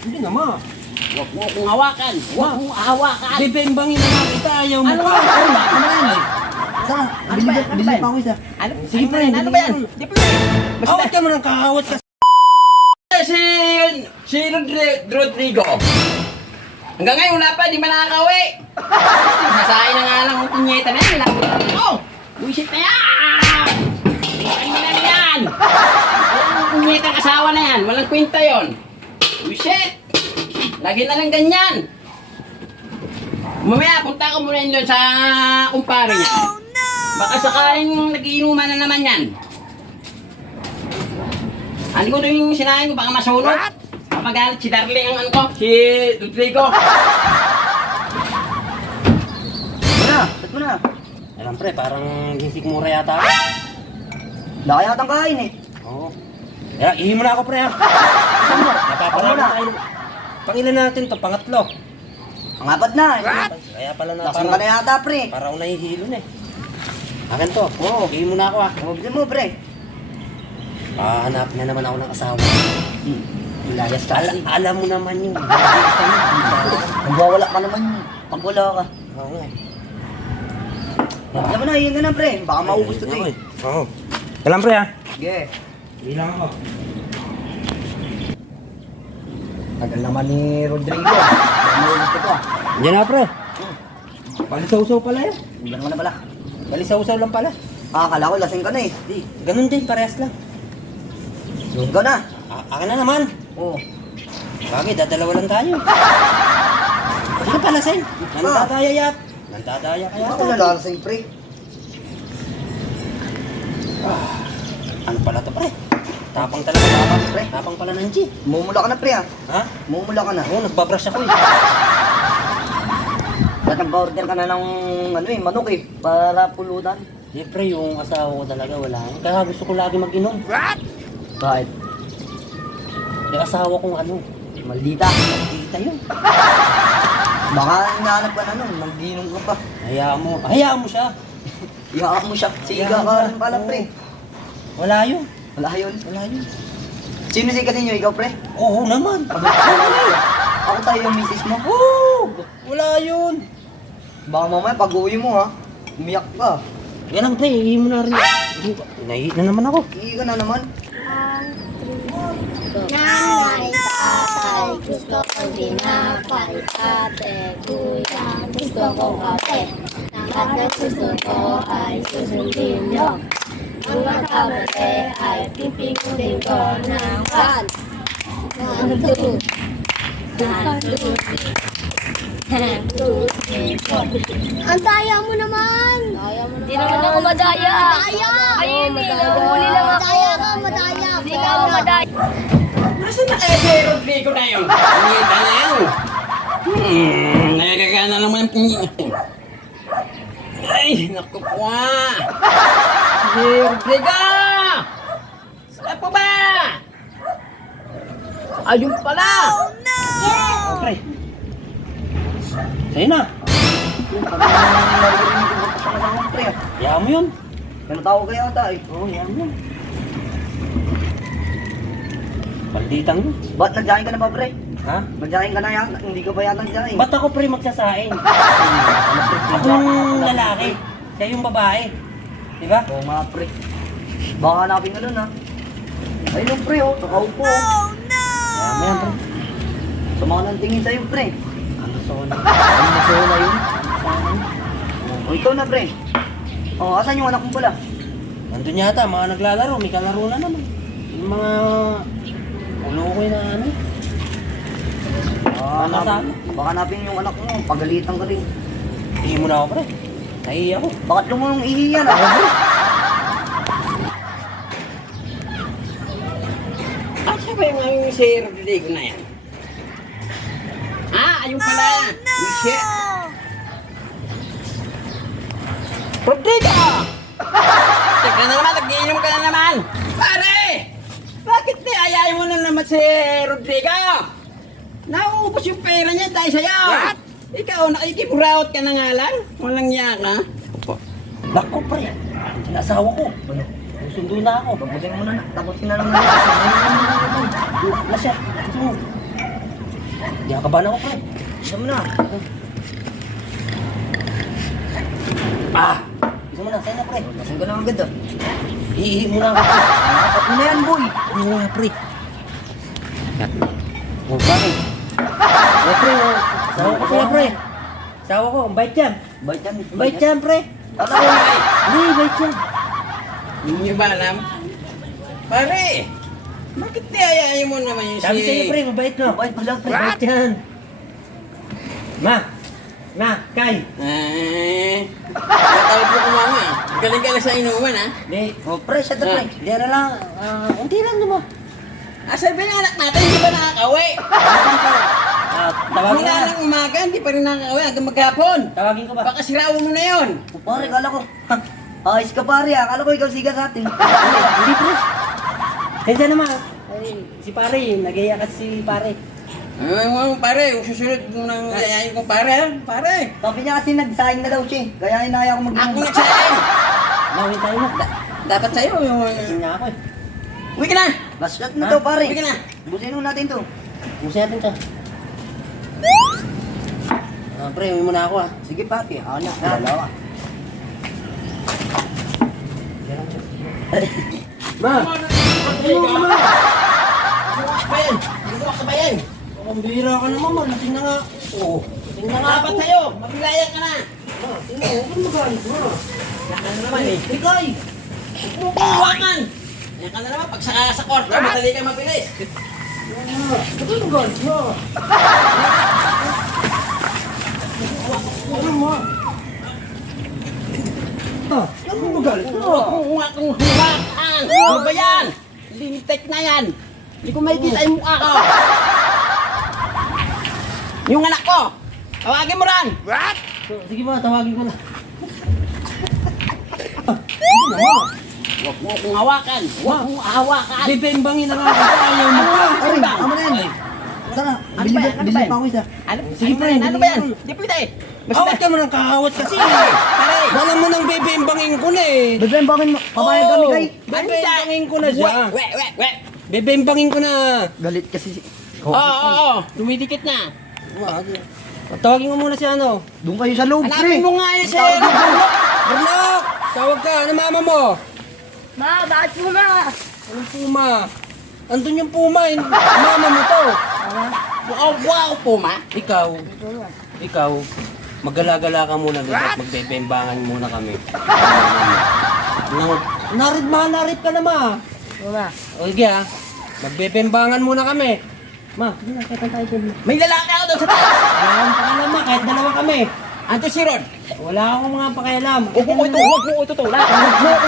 Hindi na, ma. Huwag mo akong hawakan. Huwag mo hawakan. Bibimbangin na nga kita. Ayaw mo Ano pa. ba? Ano ba? Ano ba yan eh? Tara, Ano bili ba ba? yan? Ano Bili ba yan? pa ako isa. Ano? Sige, pre. Ano ba yan? Di pa yan. Awat ka mo ng kakawat ka. Si Rodrigo. Hanggang ngayon wala pa, di man nakakauwi. Sasain na nga lang ang punyeta na yan. Oh! Buisit na yan! Tingnan mo na yan! Ang punyetang asawa na yan, walang kwenta yon. Buisit! Lagi na lang ganyan. Mamaya, punta ko muna yun sa kumpare niya. Baka sakaling nagiinuman na naman yan. Ano ko rin yung sinahin ko, baka masunod. Kapagalit si Darling ang ano ko, si Rodrigo. Ba't mo na? Alam pre, parang gisik mura yata ako. Laki yata ang kain eh. Oo. Kaya, ihi mo na ako pre ha. Saan mo? Napapala Ako na na. tayo. Pangilan natin to, pangatlo. Ang apat na eh. Kaya pala na Lasing ka na yata pre. Para ako nahihilo na eh. Akin to. Oo. Ihi mo na ako ha. Huwag mo pre. Hanap na naman ako ng asawa. Ilayas ka kasi. Alam mo naman yun. Magwawala ka naman pag wala ka. Oo nga eh. Alam mo na, hihinga ka na pre. Baka maubos to eh. Oo. Alam pre ha. Sige. Bilang ako. Tagal naman ni Rodrigo. Baka maubos to ah. Diyan na pre. Balisaw-saw pala yun. Hindi naman na pala. Balisaw-saw lang pala. Akala ko lasing ka na eh. Di, ganun din, parehas lang. Doon ka na. Akin na naman. Oo. Bagay, dadalawa lang tayo. Hindi ka pala, Sen. Nandadaya yat. Nandadaya kaya. Ako nalalasing pre. Ano pala to, pre? Tapang talaga, tapang, pre. Tapang pala ng G. Mumula ka na pre ah. Ha? Mumula ka na. Oo, nagbabrush ako eh. Ba't nag-order ka na ng ano eh, manok eh. Para pulutan. Di, pre, yung asawa ko talaga wala. Kaya gusto ko lagi mag-inom. Bakit? Yung asawa kong ano, Maldita. kita yun. Baka hinahanap ka na nun. Nagdinom ka pa. Hayaan mo siya. Ihaak mo siya. Siga ka rin pala pre. Wala yun. Wala yun. Wala yun. Sino sikat ninyo? Ikaw pre? Oo naman. Ako tayo yung misis mo. Oo! Wala yun. Baka mamaya pag-uwi mo ha. Umiyak ka. Yan lang, pre. Ihi mo na rin. Nahihi na naman ako. Ihi ka na naman. Nanay, tatay, gusto ko tinapay. Ate, kuya, gusto ko kape. Lahat ng gusto ko ay susundin nyo. Ang magkabate ay pipikutin ko ng 1, 2, 3, 4. Ang daya mo naman! Hindi naman ako madaya. Daya! Ayun eh, nahuli lang ako. Madaya ka, madaya. Hindi ka ako madaya. Nasaan na kaya si Rodrigo na yun? Punyeta na yun. Nagagana naman ang punyeta. Ay, naku po ah. Si Rodrigo! Saan po ba? Ayun pala! Oh, pre. Sa'yo na. Narinig ko pa naman ako pre ah. Hayaan mo yun. Pinatawag ka yata eh. Oo, hayaan mo yun. Balditang yun. Ba't nagjahin ka na ba pre? Ha? Nagjahin ka na yata. Hindi ka ba yata nagjahin? Ba't ako pre magsasaing? Ako yung lalaki. Siya yung babae. Diba? Oo nga pre. Baka hanapin ka nun ha. Ayun pre oh. Nakaupo oh. Hayaan mo yan, pre. Sumaka ng tingin sa'yo pre. Ano sona? Ano na sa'yo na yun? O ikaw na pre. O asan yung anak mo pala? Nandun yata, mga naglalaro. May kalaro na naman. Yung mga ulo na ano. Baka hanapin yung anak mo. Pagalitan ka rin. Ihi mo na ako, pre. Nahihi ako. Bakit lumulong ihiyan ah? Ah, siya ba yung si Rodrigo na yan? Ah, ayun pala. Oh, shit. Rodrigo! Teka na naman, nag-iinom ka na naman. Pare! Bakit niyayain mo na naman si Rodrigo? Nauubos yung pera niya dahil sa'yo. What? Ikaw, nakikipuraot ka na nga lang. Walang niya ka. Bako, pre. Ang asawa ko. Ano? Susundo na ako. Tapusin mo na. Tapusin na naman. Wala siya. Hindi ka kabahan ako, pre. Isa mo na. Isa mo na, sa'yo na, pre. Lasing ka lang agad ah. Iihi mo na ako, pre. Apat mo na yan, boy. Ano nga, pre? Oh, pare. Oh, pre, oh. Sawa ko pala, pre. Sawa ko, ang bait yan. Bait yan. Ang bait yan, pre. Kala ko na. Hindi, bait yan. Hindi nyo ba alam? Pare! Bakit niyayain mo naman yung Sabi sa'yo, pre, mabait ka. Bait pala, pre. Mabait yan. Ma, Kay. Natawag mo ko mama. Galing-galing sa inuman ha. Hindi, Oh, pre, siya pre. hindi na lang, unti lang naman. Sabi ng anak natin, hindi ba nakaka-uwi? Tawagin Mula ka. ng umaga, hindi pa rin nakaka-uwi hanggang maghapon. Tawagin ko ba? Baka siraon mo na yun. Oh, pare, kala ko. Ayos ka pare ah. Kala ko ikaw siga sa atin. Hindi, pre. Kaya naman. Ay, si pare, nagaya kasi si pare. Pare, susunod mo nang yayain ko pare ha. Pare, Sabi niya kasi nagsaing na daw siya. Kaya inaya ko ako mag-inom. nagsayain. Nawin tayo na. Dapat sa'yo yung... Lasing na ako eh. Uwi ka na! Last shot na daw pare. Uwi ka na! Busin mo natin to. Busin natin to. Pre, uwi muna ako ah. Sige pare. Ako na. Dalawa. Ma! Ano ba yan? Hindi ko makabayan. Ang bihira ka naman, malasing na nga. Oo. Lasing na nga Dapat ako. sa'yo, magbilaya ka na. Tingnan mo, huwag magalit mo. Yan ka na naman eh. Ikay! Huwag mo kong hawakan. Yan ka na naman, pag sa kwarto, madali ka mabilis. Huwag magalit mo. Ano mo? Huwag magalit mo. Huwag mo akong hawakan. Ano ba yan? Limited na yan. Hindi ko makikita yung mukha ko. Yung anak ko, tawagin mo ran. Sige ba, tawagin ko na. Huwag mo akong hawakan. Huwag mo hawakan. Bibembangin na nga ako. Ayaw mo pa. Pare, tama na yan. Tara. Ano ba yan? Ano ba yan? pa ako isa. Ano, Sige, pre, ano ba yan? Hindi pwede. Awat ka mo ng kahawat kasi. Pare. Wala mo nang bibembangin ko na eh. Bebembangin mo. Pabayag kami kay. Bibembangin ko na siya. We. Bibembangin ko na. Galit kasi si... Oo. Tumidikit na. Tawagin mo muna si ano. Doon kayo sa loob, pre. Hanapin mo nga yan si Bernok! Tawag ka. Ano mama mo? Ma, bakit po ma? Anong puma? Andun yung puma. Mama mo to. Wow, Puma. Ikaw, magala-gala ka muna dito at magbebembangan muna kami. Narit ka na ma. Ma. O sige ha, magbebembangan muna kami. Ma, sige na, kahit tayo dyan. May lalaki ako doon sa taas. Wala akong pakialam ma, kahit dalawa kami. Anto si Ron. Wala akong mga pakialam. Huwag mo ito tutulan. Huwag mo